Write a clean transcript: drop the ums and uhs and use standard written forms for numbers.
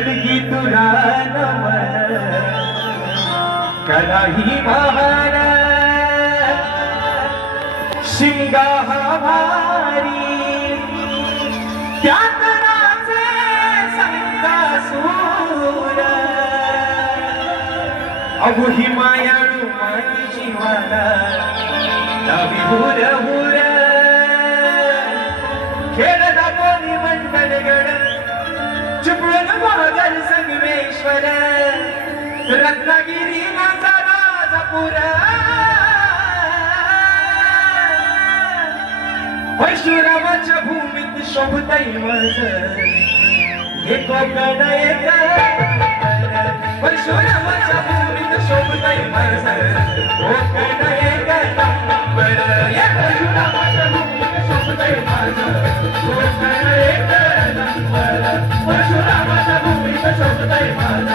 अलगी तुला नमन कलाही महान शिंगा हा भारी त्यात नाचे संकासूर अगो ही मायाळू माझी जीवाला नवी हुर हुर खेळ दापोली मंडल गड चिपळूण महागल संगमेश्वर रत्नागिरी माझा राजापूर परशुरामाच्या भूमीत शोभताई माझ हे कोकण एक परशुरामाच्या भूमीत शोभताई माझ कोकण एक नंबर परशुरामाच्या भूमीत शोभताई माझ कोकण एक नंबर परशुरामाच्या भूमीत शोभताई माझ